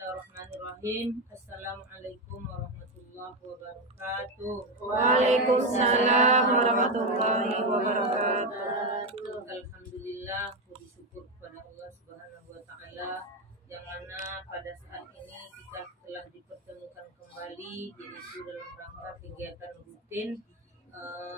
Bismillahirrahmanirrahim. Assalamualaikum warahmatullahi wabarakatuh. Waalaikumsalam warahmatullahi wabarakatuh. Alhamdulillah, puji syukur kepada Allah Subhanahu wa taala yang mana pada saat ini kita telah dipertemukan kembali yaitu dalam rangka kegiatan rutin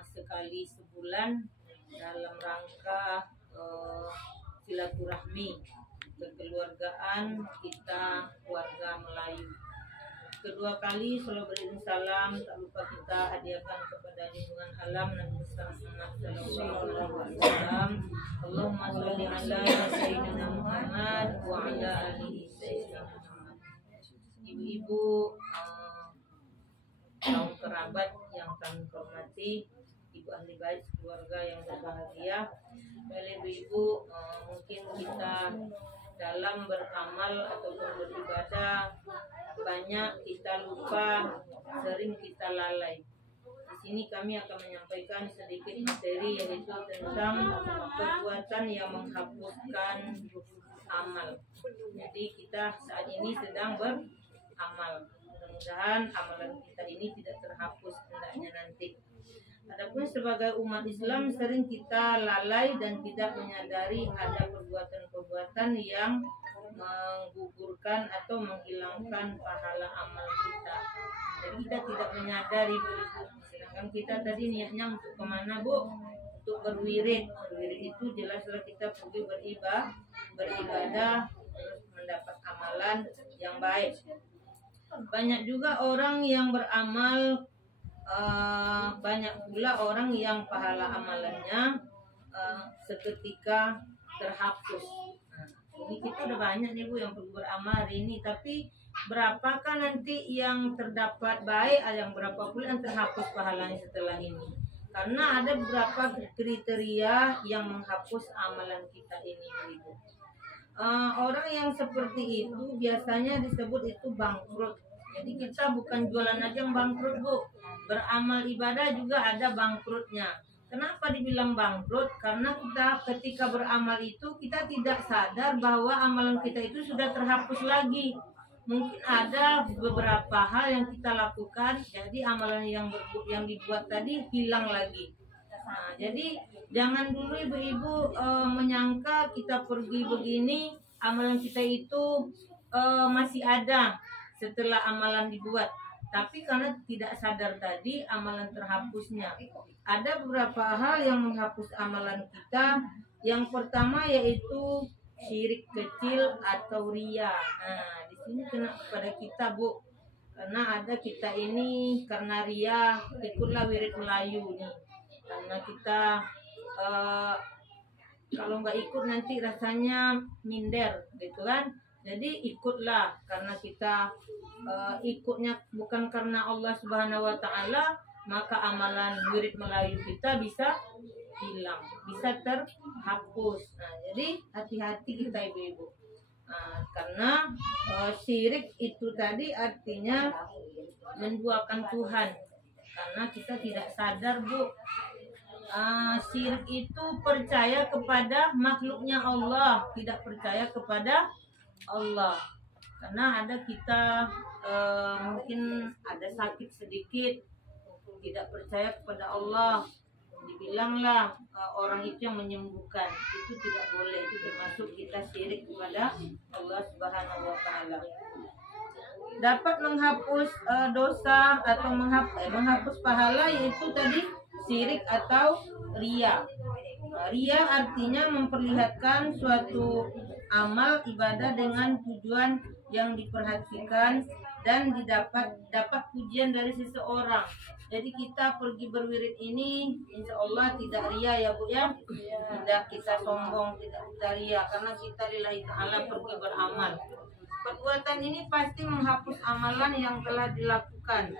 sekali sebulan dalam rangka silaturahmi kekeluargaan kita warga Melayu. Kedua kali selalu beriring salam, tak lupa kita hadiahkan kepada lindungan alam Nabi Muhammad sallallahu alaihi wasallam. Allahumma sholli ala sayyidina Muhammad wa ala alihi sayyidina Muhammad. Ibu-ibu, kaum kerabat yang kami hormati, ibu ahli bait keluarga yang berbahagia, ibu-ibu, mungkin kita dalam beramal ataupun beribadah banyak kita lupa, sering kita lalai. Di sini kami akan menyampaikan sedikit materi yaitu tentang perbuatan yang menghapuskan amal. Jadi kita saat ini sedang beramal. Mudah-mudahan amalan kita ini tidak terhapus hendaknya nanti. Adapun sebagai umat Islam sering kita lalai dan tidak menyadari ada perbuatan-perbuatan yang menggugurkan atau menghilangkan pahala amal kita. Jadi kita tidak menyadari, sedangkan kita tadi niatnya untuk kemana, Bu? Untuk berwirid. Berwirid itu jelaslah kita pergi beribadah terus mendapat amalan yang baik. Banyak juga orang yang beramal, banyak pula orang yang pahala amalannya seketika terhapus. Ini kita udah banyak nih Bu yang beramal hari ini, tapi berapakah nanti yang terdapat baik, yang berapa pula yang terhapus pahalanya setelah ini? Karena ada beberapa kriteria yang menghapus amalan kita ini, Ibu. Orang yang seperti itu biasanya disebut itu bangkrut. Jadi kita bukan jualan aja yang bangkrut, Bu. Beramal ibadah juga ada bangkrutnya. Kenapa dibilang bangkrut? Karena kita ketika beramal itu kita tidak sadar bahwa amalan kita itu sudah terhapus lagi. Mungkin ada beberapa hal yang kita lakukan, jadi amalan yang dibuat tadi hilang lagi. Nah, jadi jangan dulu ibu-ibu menyangka kita pergi begini, amalan kita itu masih ada setelah amalan dibuat. Tapi karena tidak sadar tadi amalan terhapusnya. Ada beberapa hal yang menghapus amalan kita. Yang pertama yaitu syirik kecil atau riya. Nah, di sini kena kepada kita, Bu. Karena ada kita ini karena riya ikutlah wirid Melayu nih. Karena kita kalau nggak ikut nanti rasanya minder, gitu kan? Jadi ikutlah karena kita ikutnya bukan karena Allah Subhanahu wa taala, maka amalan wirid Melayu kita bisa hilang, bisa terhapus. Nah, jadi hati-hati kita ibu-ibu. Nah, karena syirik itu tadi artinya menduakan Tuhan. Karena kita tidak sadar, Bu. Syirik itu percaya kepada makhluknya Allah, tidak percaya kepada Allah. Karena ada kita mungkin ada sakit sedikit, tidak percaya kepada Allah, dibilanglah orang itu yang menyembuhkan. Itu tidak boleh, itu termasuk kita syirik kepada Allah Subhanahu wa taala. Dapat menghapus dosa atau menghapus pahala yaitu tadi syirik atau riya. Riya artinya memperlihatkan suatu amal ibadah dengan tujuan yang diperhatikan dan dapat pujian dari seseorang. Jadi kita pergi berwirid ini insya Allah tidak riya ya Bu ya. Tidak kita sombong, tidak kita riya, karena kita lillahi ta'ala pergi beramal. Perbuatan ini pasti menghapus amalan yang telah dilakukan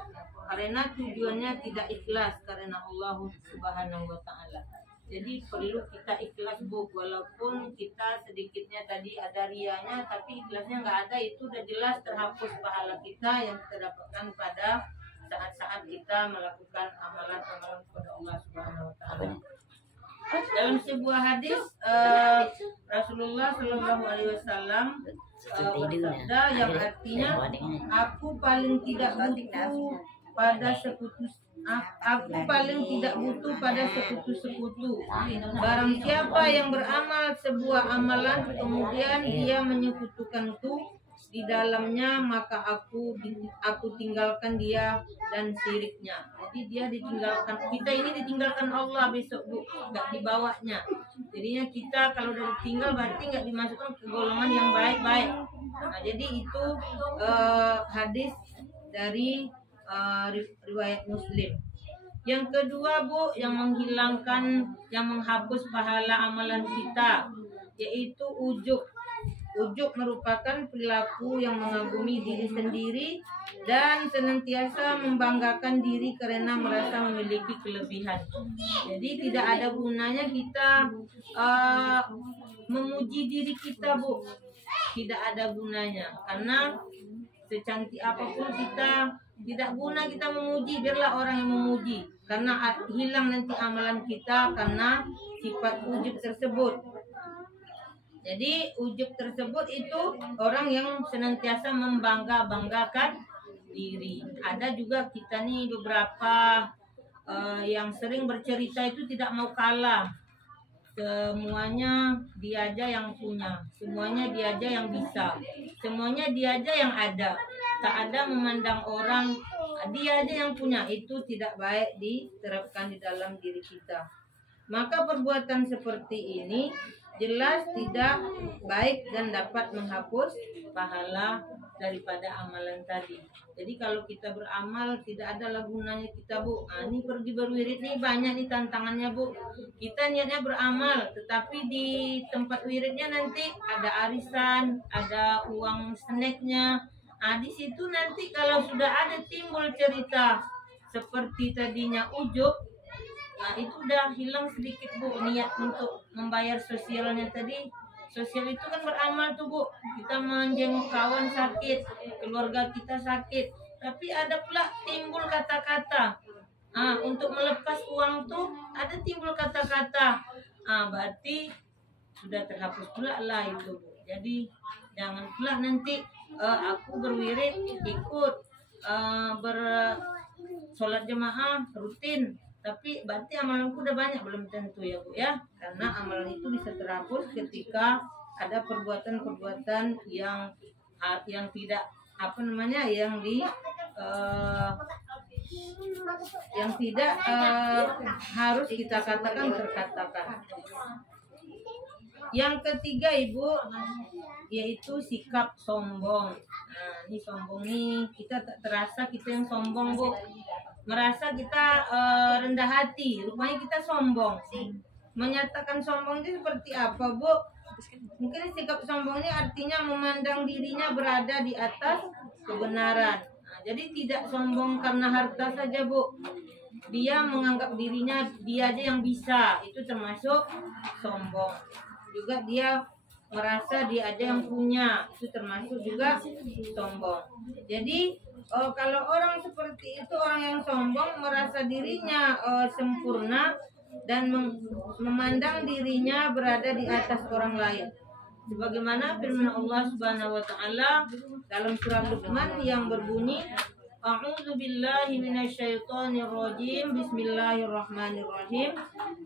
karena tujuannya tidak ikhlas karena Allah Subhanahu wa taala. Jadi perlu kita ikhlas, Bu, walaupun kita sedikitnya tadi ada rianya, tapi ikhlasnya nggak ada, itu udah jelas terhapus pahala kita yang kita dapatkan pada saat-saat kita melakukan amalan-amalan kepada Allah Subhanahu wa taala. Dalam sebuah hadis Rasulullah Shallallahu Alaihi Wasallam bersabda yang artinya, aku paling tidak butuh pada sekutu. Barang siapa yang beramal sebuah amalan kemudian dia menyekutukanku di dalamnya, maka aku tinggalkan dia dan syiriknya. Jadi dia ditinggalkan, kita ini ditinggalkan Allah besok Bu, nggak dibawanya. Jadinya kita kalau udah ditinggal berarti nggak dimasukkan ke golongan yang baik-baik. Nah, jadi itu hadis dari riwayat Muslim. Yang kedua Bu, yang menghapus pahala amalan kita, yaitu ujub. Ujub merupakan perilaku yang mengagumi diri sendiri dan senantiasa membanggakan diri karena merasa memiliki kelebihan. Jadi tidak ada gunanya kita memuji diri kita Bu, tidak ada gunanya, karena secantik apapun kita tidak guna kita memuji, biarlah orang yang memuji, karena hilang nanti amalan kita karena sifat ujub tersebut. Jadi ujub tersebut itu orang yang senantiasa membanggakan diri. Ada juga kita nih beberapa yang sering bercerita itu tidak mau kalah. Semuanya dia aja yang punya, semuanya dia aja yang bisa, semuanya dia aja yang ada. Tak ada memandang orang, dia aja yang punya. Itu tidak baik diterapkan di dalam diri kita. Maka perbuatan seperti ini jelas tidak baik dan dapat menghapus pahala daripada amalan tadi. Jadi kalau kita beramal tidak ada gunanya kita Bu. Ini pergi berwirid nih banyak nih tantangannya Bu. Kita niatnya beramal, tetapi di tempat wiridnya nanti ada arisan, ada uang snacknya. Di situ nanti kalau sudah ada timbul cerita seperti tadinya ujub, itu udah hilang sedikit Bu niat untuk membayar sosialnya tadi. Sosial itu kan beramal tuh Bu, kita menjenguk kawan sakit, keluarga kita sakit, tapi ada pula timbul kata-kata. Untuk melepas uang tuh ada timbul kata-kata. Berarti sudah terhapus pula lah itu Bu. Jadi jangan pula nanti aku berwirid ikut bersolat jemaah rutin, tapi berarti amalanku udah banyak, belum tentu ya Bu ya, karena amalan itu bisa terhapus ketika ada perbuatan-perbuatan yang tidak yang tidak harus kita katakan terkatakan. Yang ketiga Ibu, yaitu sikap sombong. Ini sombong nih, kita tak terasa kita yang sombong Bu, merasa kita rendah hati, rupanya kita sombong. Menyatakan sombong itu seperti apa Bu? Mungkin sikap sombong ini artinya memandang dirinya berada di atas kebenaran. Jadi tidak sombong karena harta saja Bu, dia menganggap dirinya dia aja yang bisa, itu termasuk sombong. Juga dia merasa dia aja yang punya, itu termasuk juga sombong. Jadi kalau orang seperti itu, orang yang sombong merasa dirinya sempurna dan memandang dirinya berada di atas orang lain. Sebagaimana firman Allah Subhanahu wa taala dalam surah Luqman yang berbunyi, A'udzu billahi minasyaitonir rajim. Bismillahirrahmanirrahim.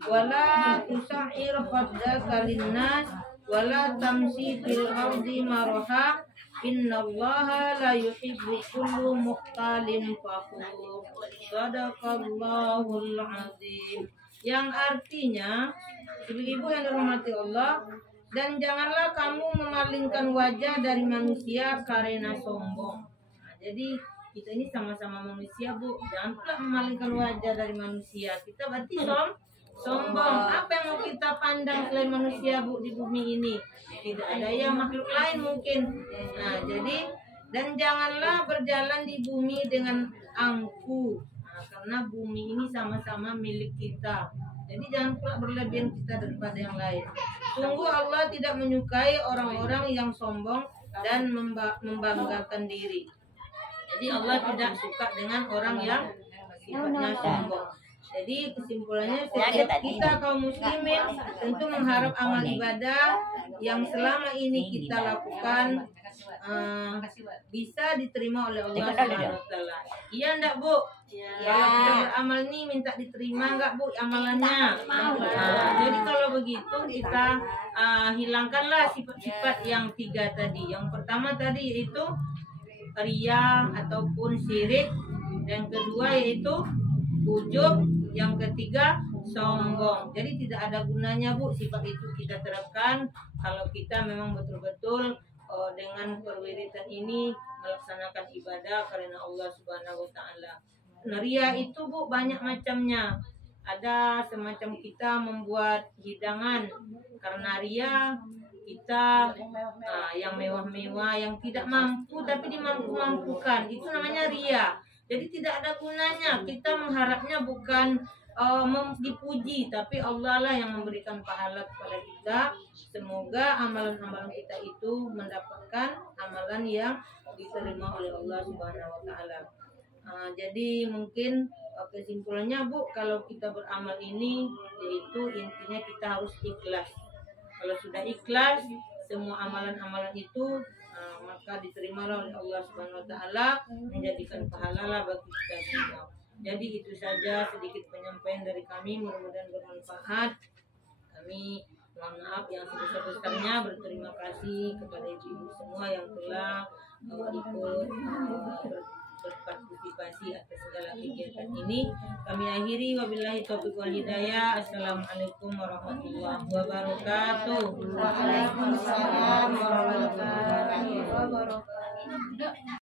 Wala tusa'ir khaddaka linnas wala tamshi fil ardi maraha. Innallaha la yuhibbu kullu mukhtalin fakhur. Shadaqallahul azim. Yang artinya, ibu-ibu yang dirahmati Allah, dan janganlah kamu memalingkan wajah dari manusia karena sombong. Jadi kita ini sama-sama manusia Bu, jangan pula memalingkan wajah dari manusia. Kita berarti sombong. Apa yang mau kita pandang selain manusia Bu di bumi ini? Tidak ada yang makhluk lain mungkin. Jadi dan janganlah berjalan di bumi dengan angku, karena bumi ini sama-sama milik kita. Jadi jangan pula berlebihan kita daripada yang lain. Sungguh Allah tidak menyukai orang-orang yang sombong dan membanggakan diri. Jadi Allah tidak suka dengan orang yang sifatnya sombong. Jadi kesimpulannya setiap kita kaum muslimin tentu mengharap amal ibadah yang selama ini kita lakukan bisa diterima oleh Allah Subhanahu wa taala. Iya enggak, Bu? Kalau kita beramal nih minta diterima enggak, Bu, amalannya? Jadi kalau begitu kita hilangkanlah sifat-sifat yang 3 tadi. Yang pertama tadi yaitu riya ataupun syirik, yang kedua yaitu ujub, yang ketiga sombong. Jadi tidak ada gunanya, Bu, sifat itu kita terapkan kalau kita memang betul-betul dengan perwiritan ini melaksanakan ibadah karena Allah Subhanahu wa taala. Riya itu, Bu, banyak macamnya. Ada semacam kita membuat hidangan karena riya, kita yang mewah-mewah, yang tidak mampu tapi dimampu-mampukan, itu namanya riya. Jadi tidak ada gunanya. Kita mengharapnya bukan dipuji, tapi Allah lah yang memberikan pahala kepada kita. Semoga amalan-amalan kita itu mendapatkan amalan yang diterima oleh Allah Subhanahu wa taala. Jadi mungkin kesimpulannya, Bu, kalau kita beramal ini yaitu intinya kita harus ikhlas. Kalau sudah ikhlas, semua amalan-amalan itu maka diterimalah oleh Allah Subhanahu wa taala, menjadikan pahala bagi kita semua. Jadi itu saja sedikit penyampaian dari kami, mudah-mudahan bermanfaat. Kami mohon maaf yang sebesar-besarnya, berterima kasih kepada ibu-ibu semua yang telah ikut berpartisipasi atas segala kegiatan ini. Kami akhiri, wabillahi taufiq wal hidayah. Assalamualaikum warahmatullahi wabarakatuh. Waalaikumsalam warahmatullahi wabarakatuh.